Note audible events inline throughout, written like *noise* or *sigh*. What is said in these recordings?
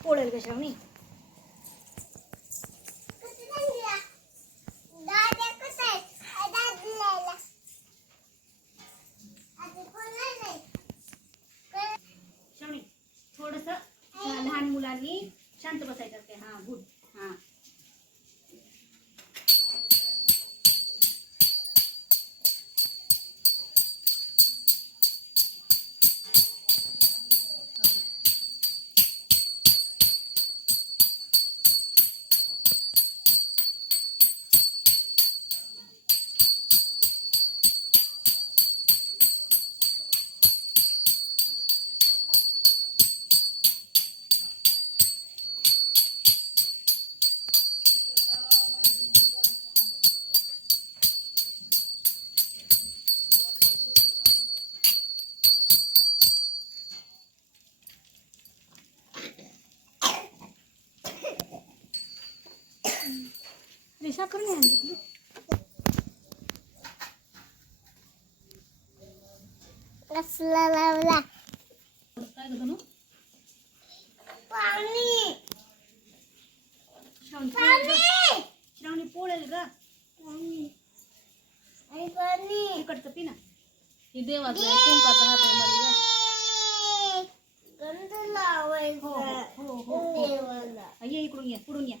पोळेल कशा मी थोडस लहान मुलांनी शांत बसायचं असते हा गुड. हा अरे साखर नाही आणली तुला? काय गं धनु? श्रावणी पोळेल गं. श्रावणी पोळेल ग. इकडचं पी ना. हे देवाचं आहे, कुंकाचा हात आहे मध्ये गं. हो हो हो हो हा, हा. पुढून या इकडून हळूहळू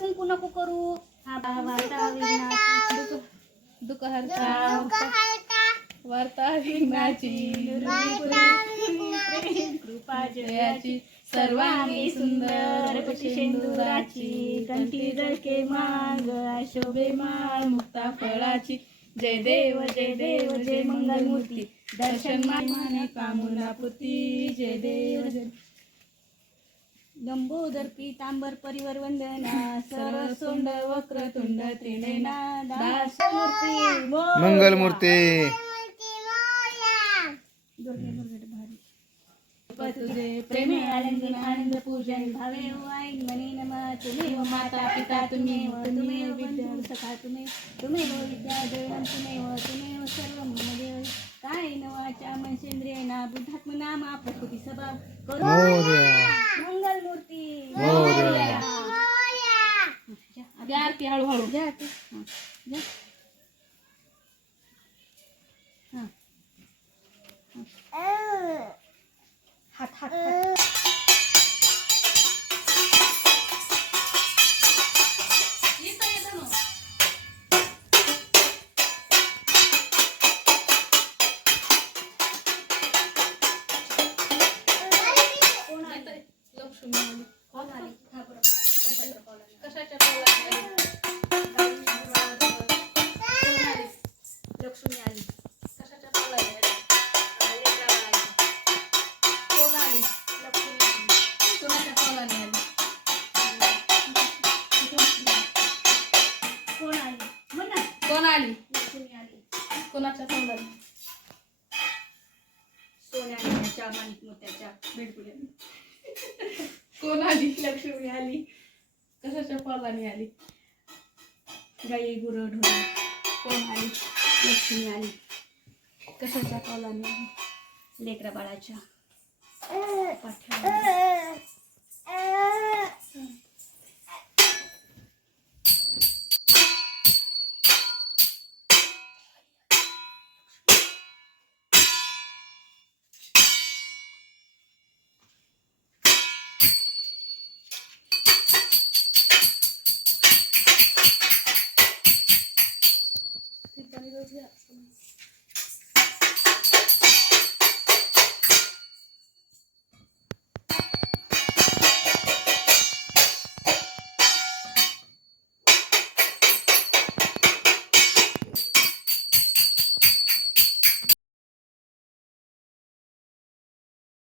कुंकू नको करू. दुःख हरता वार्ता विघ्नाची कृपा जयाची सर्वांगी सुंदर शेंदुराची कंठी माग शोभे माळ मुक्ता फळाची. जय देव जय देव जय मंगल मूर्ती दर्शन माने कामुना पुती. जय देव जय लंबोदर पीतांबर परिवर वंदना *laughs* सर्व सोंड वक्र तुंड त्रिनेना दास मूर्ती मंगलमूर्ती. तुझे प्रेमे आनंद आनंद आनंद पूजन भावे वाई मनी नमः तुमेव माता पिता तुमेव तुमेव विद्या सखा तुमे तुमेव विद्या देवं तुमेव तुमेव सर्व मम देव काय न वाचा मनसेंद्रिय ना बुद्धात्मना मा प्रकृती सभा. करू. मंगल मूर्ती द्या आरती हळूहळू. कशाच्या पावलात कोण आली? लक्ष्मी आली. कशाच्या पावलात लेकराला कोण आली? लक्ष्मी आली कोणाच्या पावलाने आली कोण आली म्हण ना कोण आली लक्ष्मी आली कोणाच्या पावलाने सोन्याच्या माणिक मोत्याच्या भेटपुल्या कोण आली लक्ष्मी आली. कशाच्या पावलाने आली? गाई गुरं ढोर कोण आली? लक्ष्मी आली. कशाच्या पावलाने आली? लेकरा बाळाच्या पाठ्या